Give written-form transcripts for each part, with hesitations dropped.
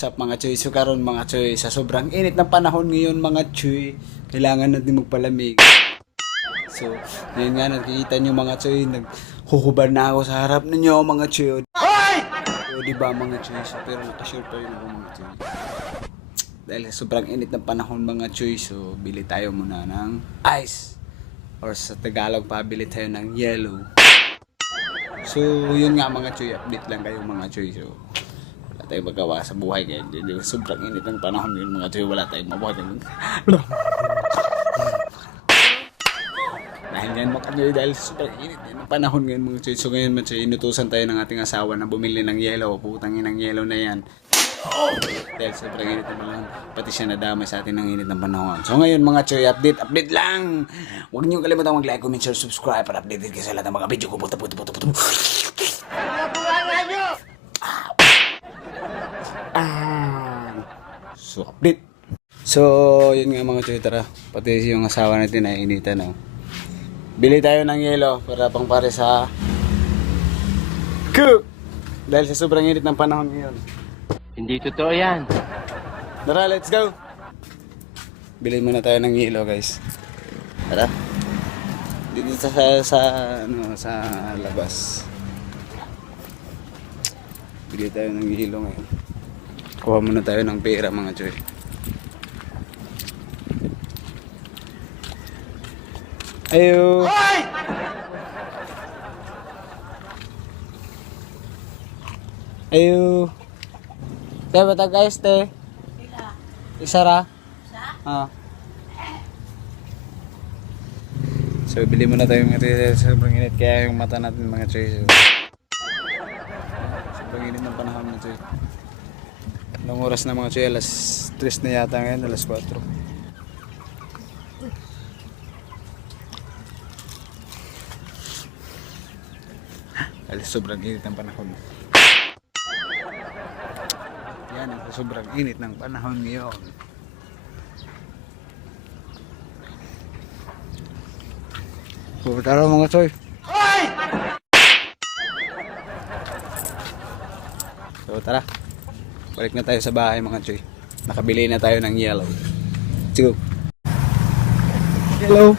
What's up mga choy? So karon mga choy, sa sobrang init ng panahon ngayon mga choy, kailangan natin magpalamig. So, ngayon nga nakikita nyo mga choy, naghuhubad na ako sa harap ninyo mga choy. So, diba mga choy? So, pero nakasure pa yun ako mga choy. Dahil sa sobrang init ng panahon mga choy, so bili tayo muna ng ice. Or sa Tagalog pa, bili tayo ng yellow. So, yun nga mga choy, update lang kayo mga choy. So, wala tayong magawa sa buhay ngayon. Sobrang init ng panahon ngayon mga choy, wala tayong mabuhay. Dahil yan mga choy, dahil sobrang init ng panahon ngayon mga choy. So, ngayon mga choy, inutusan tayo ng ating asawa na bumili ng yellow. Putangin ng yellow na yan. Dahil sobrang init ng panahon, pati siya nadamay sa atin ng init ng panahon. So ngayon mga choy, update lang. Huwag niyo kalimutan mag-like, comment, share, subscribe para updated kayo sa lahat ng mga video ko. So update. So yun nga mga choy, tara. Pati yung asawa natin ay initan no. Bili tayo ng yelo para pang pare sa cook. Dahil sa sobrang init ng panahon ngayon. Hindi totoo yan. Tara, let's go! Bilhin muna tayo ng yelo, guys. Tara. Dito sa labas. Bili tayo ng yelo ngayon. Kuha muna tayo ng pera, mga choy. Ayo! Ayo! Te, bata guys, te. Isa ra? Ah. So, bili muna tayo mga sobrang init. Kaya yung mata natin mga choy. Sobrang init ng panahon mga choy. Anong oras na mga choy? Alas 3 na yata ngayon, alas 4. Dahil sobrang init ng panahon. Yan, sobrang init ng panahon ngayon. So, tara mga choy. So, tara. Balik na tayo sa bahay mga choy. Nakabili na tayo ng yellow. Let's go. Hello.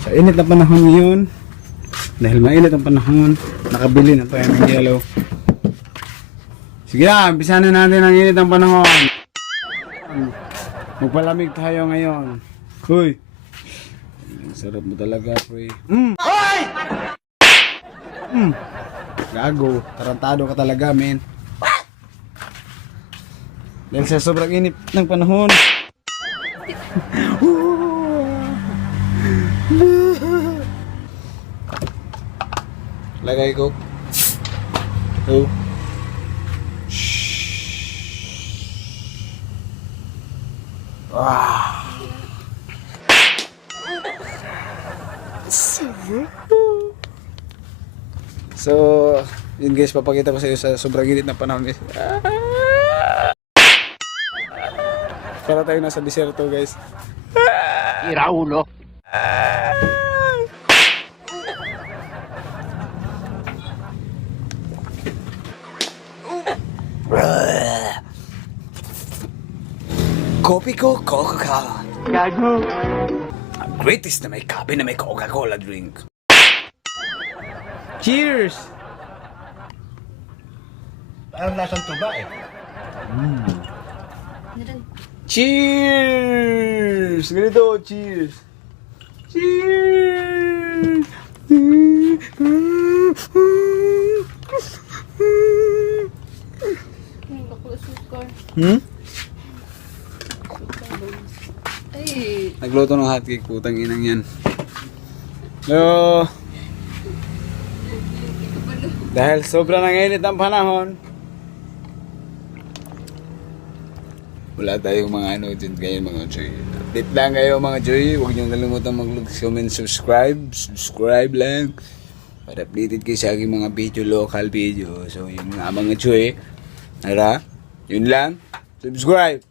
Sa init ng panahon ngayon, dahil mainit ang panahon, nakabili na tayo ng yellow. Sige na, umpisa na natin ang init ng panahon. Magpalamig tayo ngayon. Hoy! Ang sarap mo talaga, pre. Hoy! Gago, tarantado ka talaga, men. Dahil sa sobrang init ng panahon. Lagay ko. Oh. Wow. So, yun guys, papakita ko sa iyo sa sobrang init ng panahon guys. Para tayo nasa disyerto guys. Iraulo. Kopi ko, Coca-Cola. Gago. Ang greatest na may kape na may Coca-Cola drink. Cheers! Parang lasang tuba eh. Cheers! Ganito, cheers! Cheers! Ay, Nagluto ng hotcake, putang inang yan. Hello! Dahil sobrang nanginit ang panahon, wala tayong mga ano dyan kayo mga choy. Update lang kayo mga choy. Huwag niyong kalimutan mag-like, comment, subscribe. Subscribe lang. Para updated kayo sa aking mga video, local video. So yun nga mga choy. Tara, yun lang. Subscribe.